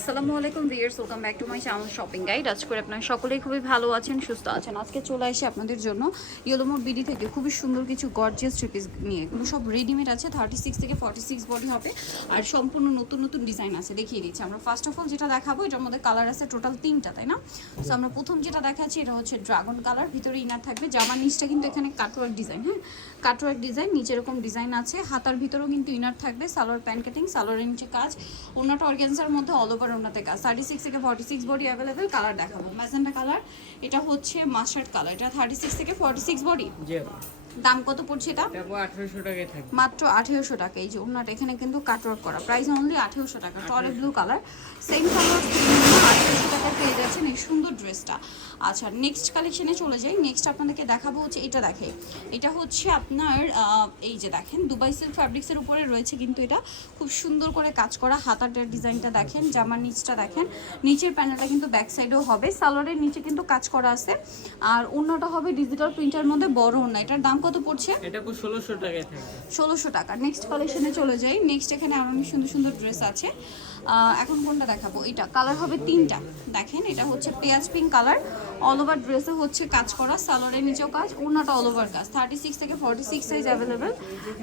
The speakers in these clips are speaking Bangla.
আসসালামু আলাইকুম viewers welcome back to my channel shopping guide আজ করে আপনারা সকলেই খুবই ভালো আছেন, সুস্থ আছেন। আজকে চলে আসি আপনাদের জন্য ইয়েলোমোর বিডি থেকে। খুবই সুন্দর কিছু গর্জিয়াস ট্রিপিস নিয়ে। এগুলো সব রেডিমেড আছে থার্টি সিক্স থেকে ফর্টি সিক্স বডি হবে। আর সম্পূর্ণ নতুন নতুন ডিজাইন আছে, দেখিয়ে দিচ্ছি। আমরা ফার্স্ট অফ অল যেটা দেখাবো, এটার মধ্যে কালার আছে টোটাল তিনটা, তাই না? সো আমরা প্রথম যেটা দেখাচ্ছি, এটা হচ্ছে ড্রাগন কালার ভিতরে ইনার থাকবে। জামার নিচটা কিন্তু এখানে কাটওয়ার্ক ডিজাইন হ্যাঁ? কাটওয়ার্ক ডিজাইন নিচে এরকম ডিজাইন আছে। হাতার ভিতরেও কিন্তু ইনার থাকবে। সালোয়ার প্যান্ট কাটিং সালোয়ারের নিচে কাজ। ওনাটা অর্গ্যান্সার মধ্যে অল ওভার ওনাতে কাজ। থার্টি সিক্স থেকে forty six body available colour দেখাবো। ম্যাজেন্টা কালার এটা হচ্ছে মাস্টার্ড কালার এটা থার্টি সিক্স থেকে ফর্টি সিক্স বডি দাম কত পড়ছে এটা? মাত্র আঠেরোশো টাকা। এই যে ওনাটা এখানে কিন্তু কাটওয়ার্ক করা। প্রাইস অনলি আঠেরোশো টাকা। টরে ব্লু কালার সেম কালার আঠেরোশো পেয়ে যাচ্ছেন এই সুন্দর ড্রেসটা। আচ্ছা নেক্সট কালেকশনে চলে যাই। নেক্সট আপনাদেরকে দেখাবো হচ্ছে এটা দেখে। এটা হচ্ছে আপনার এই যে দেখেন দুবাই সিল্ক ফ্যাব্রিক্সের উপরে রয়েছে কিন্তু এটা। খুব সুন্দর করে কাজ করা হাতাটার ডিজাইনটা দেখেন জামার নিচটা দেখেন। নিচের প্যানেলটা কিন্তু ব্যাক সাইডেও হবে। সালোয়ারের নিচে কিন্তু কাজ করা আছে। আর অন্যটা হবে ডিজিটাল প্রিন্টার মধ্যে বড় অন্য। এটার দাম কত পড়ছে? এটা টাকায় থাকবে ষোলোশো টাকা। নেক্সট কালেকশনে চলে যাই। নেক্সট এখানে আরও অনেক সুন্দর সুন্দর ড্রেস আছে। এখন কোনটা দেখাবো? এটা। কালার হবে তিনটা। দেখেন এটা হচ্ছে পেঁয়াজ পিঙ্ক কালার অল ওভার ড্রেসে হচ্ছে কাজ করা সালোয়ারের নিচেও কাজ ওনাটা অল ওভার কাজ থার্টি সিক্স থেকে forty six size available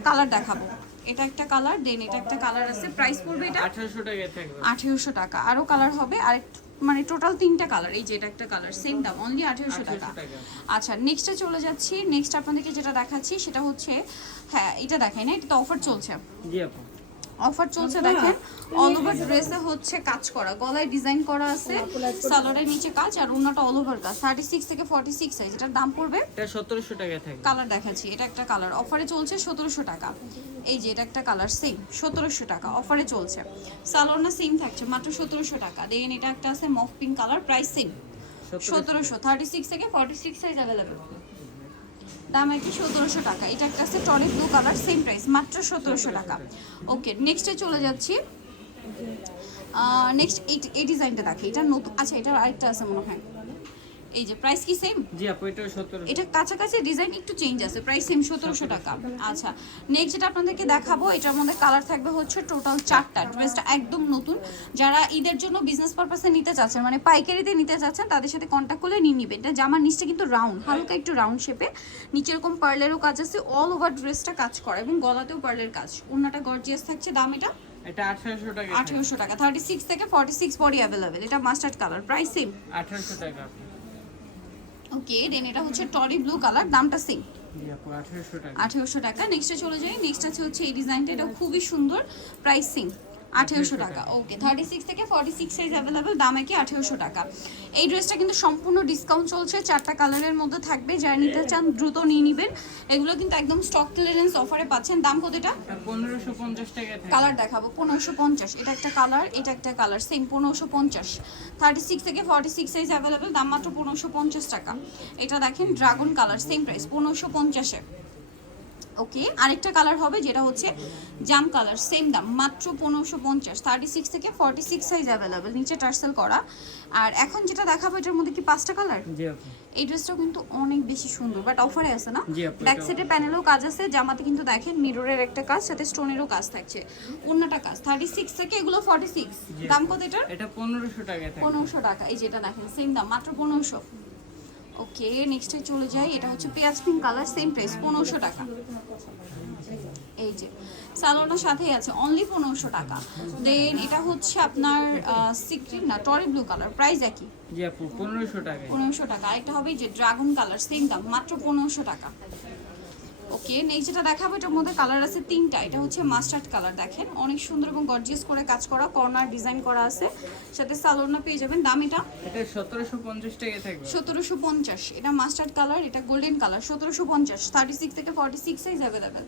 colour দেখাবো। এটা একটা কালার দেন এটা একটা কালার আছে প্রাইস পড়বে এটা আঠারোশো থাকবে। আঠেরোশো টাকা আরও কালার হবে আর মানে টোটাল তিনটা কালার এই যে এটা একটা কালার সেম দাম অনলি আঠেরোশো টাকা। 1800 টাকা। আচ্ছা নেক্সটে চলে যাচ্ছি নেক্সট আপনাদেরকে যেটা দেখাচ্ছি সেটা হচ্ছে হ্যাঁ এটা দেখাই না এটা তো অফার চলছে। জি আপু। অফার চলছে দেখেন। অল ওভার ড্রেসে হচ্ছে কাজ করা গলায় ডিজাইন করা আছে সালোয়ারের নিচে কাজ আর ওনাটা অল ওভার কাজ। থার্টি সিক্স থেকে ফর্টি সিক্স সাইজ এটার দাম পড়বে এটা সতেরোশো টাকায় থাকবে কালার দেখাচ্ছি এটা একটা কালার অফারে চলছে সতেরোশো টাকা। এই যে এটা একটা কালার সেম সতেরোশো টাকা। অফারে চলছে। সালোয়ার না সেম থাকছে মাত্র সতেরোশো টাকা। দেন এটা একটা আছে mauve pink colour price same সতেরোশো থার্টি সিক্স থেকে ফর্টি সিক্স সাইজ অ্যাভেলেবেল দাম আর কি সতেরোশো টাকা। এটা একটা আছে tonic blue colour same price মাত্র সতেরোশো টাকা। ওকে নেক্সটে চলে যাচ্ছি। নেক্সট এই ডিজাইনটা দেখে। এটা নতুন আচ্ছা এটা আরেকটা আছে মনে হয়। এই যে প্রাইস কি সেম জি আপু এটা সতেরো এটা কাছাকাছি ডিজাইন একটু চেঞ্জ আছে প্রাইস সেম সতেরোশো টাকা। আচ্ছা নেক্সট যেটা আপনাদেরকে দেখাবো এটার মধ্যে কালার থাকবে হচ্ছে টোটাল চারটা ড্রেসটা একদম নতুন। যারা ঈদের জন্য বিজনেস পারপাসে নিতে চাচ্ছেন মানে পাইকারিতে নিতে চাচ্ছেন তাদের সাথে কন্ট্যাক্ট করলে নিয়ে নিবেন। এটা জামার নিচটা কিন্তু রাউন্ড হালকা একটু রাউন্ড শেপে নিচে এরকম পার্লেরও কাজ আছে অল ওভার ড্রেসটা কাজ করা এবং গলাতেও পার্লের কাজ। অন্যটা গর্জিয়াস থাকছে দাম এটা এটা আঠারোশো টাকা। আঠেরোশো টাকা থার্টি সিক্স থেকে ফর্টি সিক্স বডি অ্যাভেলেবেল এটা মাস্টার্ড কালার প্রাইস সেম আঠারোশো টাকা আপু। ওকে দেন এটা হচ্ছে টরি ব্লু কালার দামটা সেম আঠারোশো টাকা। নেক্সটে চলে যাই নেক্সট আছে হচ্ছে এই ডিজাইনটা এটা খুবই সুন্দর। প্রাইস প্রাইসিং আঠেরোশো টাকা। ওকে থার্টি সিক্স থেকে ফর্টি সিক্স সাইজ অ্যাভেলেবেল দাম একই আঠেরোশো টাকা? এই ড্রেসটা কিন্তু সম্পূর্ণ ডিসকাউন্ট চলছে চারটা কালারের মধ্যে থাকবে যারা নিতে চান দ্রুত নিয়ে নেবেন। এগুলো কিন্তু একদম স্টক ক্লিয়ারেন্স অফারে পাচ্ছেন। দাম কত এটা? পনেরোশো পঞ্চাশ থাকবে। কালার দেখাবো পনেরোশো পঞ্চাশ। এটা একটা কালার এটা একটা কালার সেম পনেরোশো পঞ্চাশ। থার্টি সিক্স থেকে ফর্টি সিক্স সাইজ অ্যাভেলেবেল দাম মাত্র পনেরোশো পঞ্চাশ টাকা। এটা দেখেন ড্রাগন কালার সেম প্রাইস পনেরোশো পঞ্চাশে। ওকে আরেকটা কালার হবে যেটা হচ্ছে জাম কালার সেম দাম মাত্র পনেরোশো পঞ্চাশ। থার্টি সিক্স থেকে ফর্টি সিক্স সাইজ অ্যাভেলেবেল নিচে টার্সেল করা। আর এখন যেটা দেখাবো এটার মধ্যে কি পাঁচটা কালার এই ড্রেসটাও কিন্তু অনেক বেশি সুন্দর বাট অফারে আছে না? ব্যাক সাইডে প্যানেলেও কাজ আছে জামাতে কিন্তু দেখেন মিররের একটা কাজ সাথে স্টোনেরও কাজ থাকছে। অন্যটা কাজ থার্টি সিক্স থেকে এগুলো ফর্টি সিক্স দাম কত এটার? এটা পনেরোশো থাকবে পনেরোশো টাকা এই যেটা দেখেন সেম দাম মাত্র পনেরোশো। ওকে নেক্সটে চলে যাই। এটা হচ্ছে পেঁয়াজ পিঙ্ক কালার সেম প্রাইস পনেরোশো টাকা। এই যে সালোনার সাথেই আছে অনলি পনেরোশো টাকা। দেন এটা হচ্ছে আপনার সিক্রিম না টরি ব্লু কালার প্রাইস একই। জি আপু পনেরোশো টাকা পনেরোশো টাকা। আরেকটা হবে যে ড্রাগন কালার সেম দাম মাত্র পনেরোশো টাকা। ওকে নেক্সট যেটা দেখাবো এটার মধ্যে কালার আছে তিনটা। এটা হচ্ছে মাস্টার্ড কালার দেখেন। অনেক সুন্দর এবং গর্জিয়াস করে কাজ করা কর্নার ডিজাইন করা আছে। সাথে সালোনা পেয়ে যাবেন। দাম এটা? এটা সতেরোশো পঞ্চাশ টাকায় থাকবে। সতেরোশো পঞ্চাশ। এটা মাস্টার্ড কালার এটা গোল্ডেন কালার সতেরোশো পঞ্চাশ। থার্টি সিক্স থেকে ফর্টি সিক্স সাইজ অ্যাভেলেবেল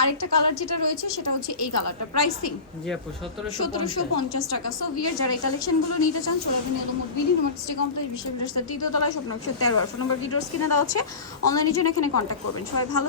আরেকটা কালার যেটা রয়েছে সেটা হচ্ছে এই কালারটা প্রাইসিং জি আপু সতেরোশো সতেরোশো পঞ্চাশ টাকা। সো ভিয়ার যারা এই কালেকশনগুলো নিতে চান চলে আসবেন এলমোট বিলি নম্বর সিটি কমপ্লেক্স বিশ্ব বিদ্যালয় তৃতীয় তলায় স্বপ্ন একশো তেরো ফোন নম্বর ভিডিওস কিনে দেওয়া হচ্ছে অনলাইনের জন্য এখানে কন্ট্যাক্ট করবেন। সবাই ভালো